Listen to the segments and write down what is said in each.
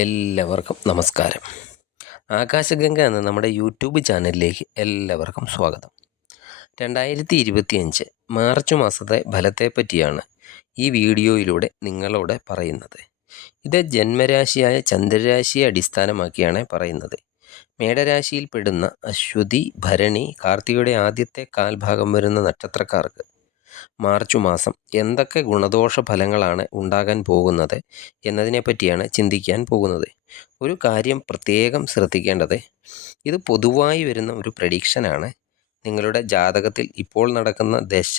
എല്ലാവർക്കും നമസ്കാരം. ആകാശഗംഗ എന്ന നമ്മുടെ യൂട്യൂബ് ചാനലിലേക്ക് എല്ലാവർക്കും സ്വാഗതം. 2025 മാർച്ച് മാസത്തെ ഫലത്തെപ്പറ്റിയാണ് ഈ വീഡിയോയിലൂടെ നിങ്ങളോട് പറയുന്നത്. ഇത് ജന്മരാശിയായ ചന്ദ്രരാശിയെ അടിസ്ഥാനമാക്കിയാണ് പറയുന്നത്. മേടരാശിയിൽ പെടുന്ന അശ്വതി, ഭരണി, കാർത്തികയുടെ ആദ്യത്തെ കാൽഭാഗം വരുന്ന നക്ഷത്രക്കാർക്ക് മാർച്ച് മാസം എന്തൊക്കെ ഗുണദോഷ ഫലങ്ങളാണ് ഉണ്ടാകാൻ പോകുന്നത് എന്നതിനെ പറ്റിയാണ് ചിന്തിക്കാൻ പോകുന്നത്. ഒരു കാര്യം പ്രത്യേകം ശ്രദ്ധിക്കേണ്ടത്, ഇത് പൊതുവായി വരുന്ന ഒരു പ്രഡിക്ഷനാണ്. നിങ്ങളുടെ ജാതകത്തിൽ ഇപ്പോൾ നടക്കുന്ന ദശ,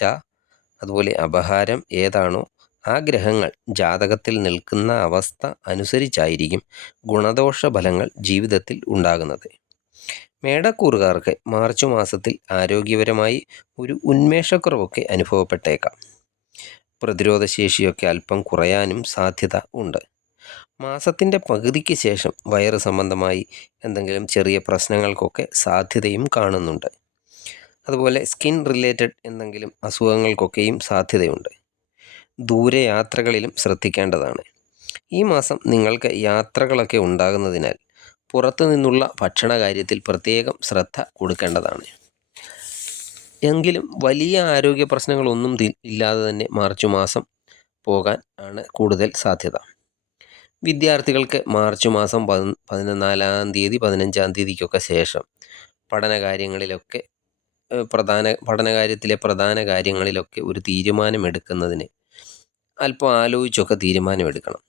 അതുപോലെ അപഹാരം ഏതാണോ ആ ഗ്രഹങ്ങൾ ജാതകത്തിൽ നിൽക്കുന്ന അവസ്ഥ അനുസരിച്ചായിരിക്കും ഗുണദോഷ ഫലങ്ങൾ ജീവിതത്തിൽ ഉണ്ടാകുന്നത്. മേടക്കൂറുകാർക്ക് മാർച്ച് മാസത്തിൽ ആരോഗ്യപരമായി ഒരു ഉന്മേഷക്കുറവൊക്കെ അനുഭവപ്പെട്ടേക്കാം. പ്രതിരോധശേഷിയൊക്കെ അല്പം കുറയാനും സാധ്യത ഉണ്ട്. മാസത്തിൻ്റെ പകുതിക്ക് ശേഷം വയറ് സംബന്ധമായി എന്തെങ്കിലും ചെറിയ പ്രശ്നങ്ങൾക്കൊക്കെ സാധ്യതയും കാണുന്നുണ്ട്. അതുപോലെ സ്കിൻ റിലേറ്റഡ് എന്തെങ്കിലും അസുഖങ്ങൾക്കൊക്കെയും സാധ്യതയുണ്ട്. ദൂരയാത്രകളിലും ശ്രദ്ധിക്കേണ്ടതാണ്. ഈ മാസം നിങ്ങൾക്ക് യാത്രകളൊക്കെ ഉണ്ടാകുന്നതിനാൽ പുറത്തു നിന്നുള്ള ഭക്ഷണ കാര്യത്തിൽ പ്രത്യേകം ശ്രദ്ധ കൊടുക്കേണ്ടതാണ്. എങ്കിലും വലിയ ആരോഗ്യ പ്രശ്നങ്ങളൊന്നും ഇല്ലാതെ തന്നെ മാർച്ച് മാസം പോകാൻ ആണ് കൂടുതൽ സാധ്യത. വിദ്യാർത്ഥികൾക്ക് മാർച്ച് മാസം 14-ാം തീയതി 15-ാം തീയതിക്കൊക്കെ ശേഷം പഠനകാര്യത്തിലെ പ്രധാന കാര്യങ്ങളിലൊക്കെ ഒരു തീരുമാനമെടുക്കുന്നതിന് അല്പം ആലോചിച്ചൊക്കെ തീരുമാനമെടുക്കണം.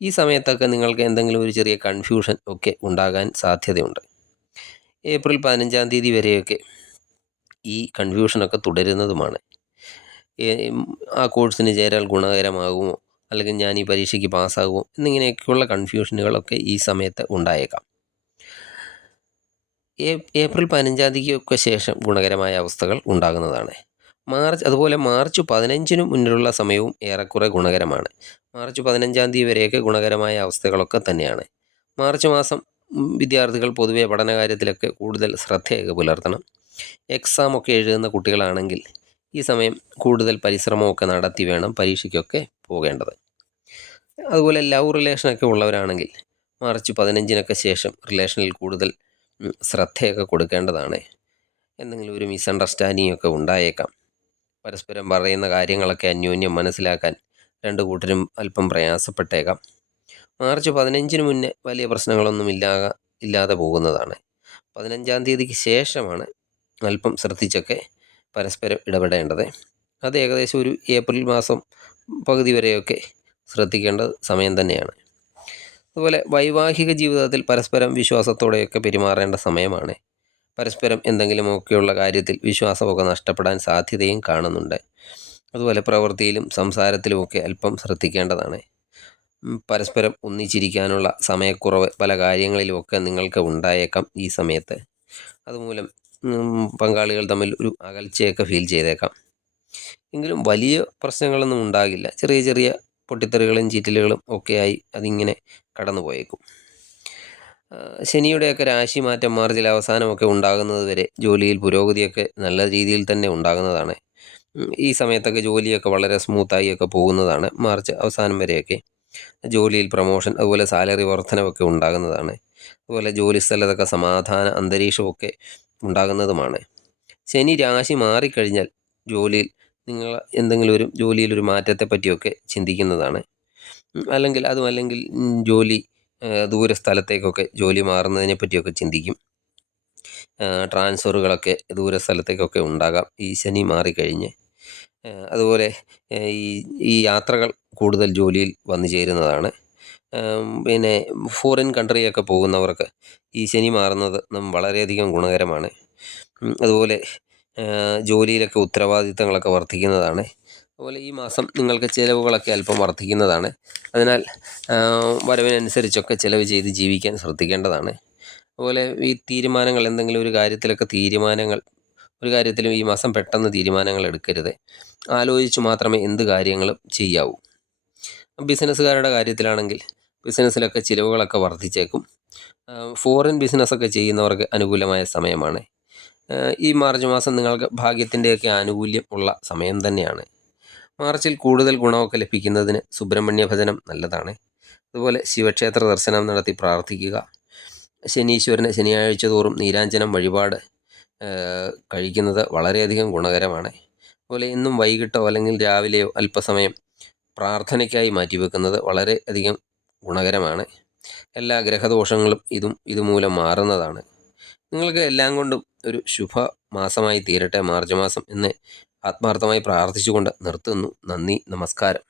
ഈ സമയത്തൊക്കെ നിങ്ങൾക്ക് എന്തെങ്കിലും ഒരു ചെറിയ കൺഫ്യൂഷൻ ഒക്കെ ഉണ്ടാകാൻ സാധ്യതയുണ്ട്. ഏപ്രിൽ 15-ാം തീയതി വരെയൊക്കെ ഈ കൺഫ്യൂഷനൊക്കെ തുടരുന്നതുമാണ്. ആ കോഴ്സിന് ചേരാൻ ഗുണകരമാകുമോ, അല്ലെങ്കിൽ ഞാൻ ഈ പരീക്ഷയ്ക്ക് പാസ്സാകുമോ എന്നിങ്ങനെയൊക്കെയുള്ള കൺഫ്യൂഷനുകളൊക്കെ ഈ സമയത്ത് ഉണ്ടായേക്കാം. ഏപ്രിൽ 15-ാം തീയതിക്കൊക്കെ ശേഷം ഗുണകരമായ അവസ്ഥകൾ ഉണ്ടാകുന്നതാണ്. അതുപോലെ മാർച്ച് 15-ന് മുന്നിലുള്ള സമയവും ഏറെക്കുറെ ഗുണകരമാണ്. മാർച്ച് 15-ാം തീയതി വരെയൊക്കെ ഗുണകരമായ അവസ്ഥകളൊക്കെ തന്നെയാണ്. മാർച്ച് മാസം വിദ്യാർത്ഥികൾ പൊതുവെ പഠനകാര്യത്തിലൊക്കെ കൂടുതൽ ശ്രദ്ധയൊക്കെ പുലർത്തണം. എക്സാമൊക്കെ എഴുതുന്ന കുട്ടികളാണെങ്കിൽ ഈ സമയം കൂടുതൽ പരിശ്രമമൊക്കെ നടത്തി വേണം പരീക്ഷയ്ക്കൊക്കെ പോകേണ്ടത്. അതുപോലെ ലവ് റിലേഷനൊക്കെ ഉള്ളവരാണെങ്കിൽ മാർച്ച് 15-നൊക്കെ ശേഷം റിലേഷനിൽ കൂടുതൽ ശ്രദ്ധയൊക്കെ കൊടുക്കേണ്ടതാണ്. എന്തെങ്കിലും ഒരു മിസ്അണ്ടർസ്റ്റാൻഡിങ് ഒക്കെ ഉണ്ടായേക്കാം. പരസ്പരം പറയുന്ന കാര്യങ്ങളൊക്കെ അന്യോന്യം മനസ്സിലാക്കാൻ രണ്ടു കൂട്ടരും അല്പം പ്രയാസപ്പെട്ടേക്കാം. മാർച്ച് 15-ന് മുന്നേ വലിയ പ്രശ്നങ്ങളൊന്നും ഇല്ലാതെ പോകുന്നതാണ്. 15-ാം തീയതിക്ക് ശേഷമാണ് അല്പം ശ്രദ്ധിച്ചൊക്കെ പരസ്പരം ഇടപെടേണ്ടത്. അത് ഏകദേശം ഒരു ഏപ്രിൽ മാസം പകുതി വരെയൊക്കെ ശ്രദ്ധിക്കേണ്ട സമയം തന്നെയാണ്. അതുപോലെ വൈവാഹിക ജീവിതത്തിൽ പരസ്പരം വിശ്വാസത്തോടെയൊക്കെ പെരുമാറേണ്ട സമയമാണ്. പരസ്പരം എന്തെങ്കിലുമൊക്കെയുള്ള കാര്യത്തിൽ വിശ്വാസമൊക്കെ നഷ്ടപ്പെടാൻ സാധ്യതയും കാണുന്നുണ്ട്. അതുപോലെ പ്രവൃത്തിയിലും സംസാരത്തിലുമൊക്കെ അല്പം ശ്രദ്ധിക്കേണ്ടതാണ്. പരസ്പരം ഒന്നിച്ചിരിക്കാനുള്ള സമയക്കുറവ് പല കാര്യങ്ങളിലുമൊക്കെ നിങ്ങൾക്ക് ഉണ്ടായേക്കാം ഈ സമയത്ത്. അതുമൂലം പങ്കാളികൾ തമ്മിൽ ഒരു അകൽച്ചയൊക്കെ ഫീൽ ചെയ്തേക്കാം. എങ്കിലും വലിയ പ്രശ്നങ്ങളൊന്നും ഉണ്ടാകില്ല. ചെറിയ ചെറിയ പൊട്ടിത്തെറികളും ചീറ്റലുകളും ഒക്കെയായി അതിങ്ങനെ കടന്നു പോയേക്കും. ശനിയുടെയൊക്കെ രാശിമാറ്റം മാർച്ചിൽ അവസാനമൊക്കെ ഉണ്ടാകുന്നത് വരെ ജോലിയിൽ പുരോഗതിയൊക്കെ നല്ല രീതിയിൽ തന്നെ ഉണ്ടാകുന്നതാണ്. ഈ സമയത്തൊക്കെ ജോലിയൊക്കെ വളരെ സ്മൂത്തായി ഒക്കെ പോകുന്നതാണ്. മാർച്ച് അവസാനം വരെയൊക്കെ ജോലിയിൽ പ്രമോഷൻ, അതുപോലെ സാലറി വർധനവൊക്കെ ഉണ്ടാകുന്നതാണ്. അതുപോലെ ജോലി സ്ഥലത്തൊക്കെ സമാധാന അന്തരീക്ഷമൊക്കെ ഉണ്ടാകുന്നതുമാണ്. ശനി രാശി മാറിക്കഴിഞ്ഞാൽ ജോലിയിൽ നിങ്ങൾ എന്തെങ്കിലും ഒരു ജോലിയിലൊരു മാറ്റത്തെ പറ്റിയൊക്കെ ചിന്തിക്കുന്നതാണ്. അല്ലെങ്കിൽ ജോലി ദൂര സ്ഥലത്തേക്കൊക്കെ ജോലി മാറുന്നതിനെ പറ്റിയൊക്കെ ചിന്തിക്കും. ട്രാൻസ്ഫറുകളൊക്കെ ദൂര സ്ഥലത്തേക്കൊക്കെ ഉണ്ടാകാം ഈ ശനി മാറിക്കഴിഞ്ഞ്. അതുപോലെ ഈ യാത്രകൾ കൂടുതൽ ജോലിയിൽ വന്നു ചേരുന്നതാണ്. പിന്നെ ഫോറിൻ കൺട്രിയൊക്കെ പോകുന്നവർക്ക് ഈ ശനി മാറുന്നത് വളരെയധികം ഗുണകരമാണ്. അതുപോലെ ജോലിയിലൊക്കെ ഉത്തരവാദിത്തങ്ങളൊക്കെ വർദ്ധിക്കുന്നതാണ്. അതുപോലെ ഈ മാസം നിങ്ങൾക്ക് ചിലവുകളൊക്കെ അല്പം വർദ്ധിക്കുന്നതാണ്. അതിനാൽ വരവിനനുസരിച്ചൊക്കെ ചിലവ് ചെയ്ത് ജീവിക്കാൻ ശ്രദ്ധിക്കേണ്ടതാണ്. അതുപോലെ ഈ തീരുമാനങ്ങൾ, എന്തെങ്കിലും ഒരു കാര്യത്തിലും ഈ മാസം പെട്ടെന്ന് തീരുമാനങ്ങൾ എടുക്കരുത്. ആലോചിച്ച് മാത്രമേ എന്ത് കാര്യങ്ങളും ചെയ്യാവൂ. ബിസിനസ്സുകാരുടെ കാര്യത്തിലാണെങ്കിൽ ബിസിനസ്സിലൊക്കെ ചിലവുകളൊക്കെ വർദ്ധിച്ചേക്കും. ഫോറിൻ ബിസിനസ്സൊക്കെ ചെയ്യുന്നവർക്ക് അനുകൂലമായ സമയമാണ്. ഈ മാർച്ച് മാസം നിങ്ങൾക്ക് ഭാഗ്യത്തിൻ്റെയൊക്കെ ആനുകൂല്യം ഉള്ള സമയം തന്നെയാണ്. മാർച്ചിൽ കൂടുതൽ ഗുണമൊക്കെ ലഭിക്കുന്നതിന് സുബ്രഹ്മണ്യ ഭജനം നല്ലതാണ്. അതുപോലെ ശിവക്ഷേത്ര ദർശനം നടത്തി പ്രാർത്ഥിക്കുക. ശനീശ്വരന് ശനിയാഴ്ച തോറും നീരാഞ്ജനം വഴിപാട് കഴിക്കുന്നത് വളരെയധികം ഗുണകരമാണ്. അതുപോലെ എന്നും വൈകിട്ടോ അല്ലെങ്കിൽ രാവിലെയോ അല്പസമയം പ്രാർത്ഥനയ്ക്കായി മാറ്റിവെക്കുന്നത് വളരെയധികം ഗുണകരമാണ്. എല്ലാ ഗ്രഹദോഷങ്ങളും ഇതുമൂലം മാറുന്നതാണ്. നിങ്ങൾക്ക് എല്ലാം കൊണ്ടും ഒരു ശുഭ മാസമായി തീരട്ടെ മാർച്ച് മാസം എന്ന് ആത്മാർത്ഥമായി പ്രാർത്ഥിച്ചുകൊണ്ട് നിർത്തുന്നു. നന്ദി, നമസ്കാരം.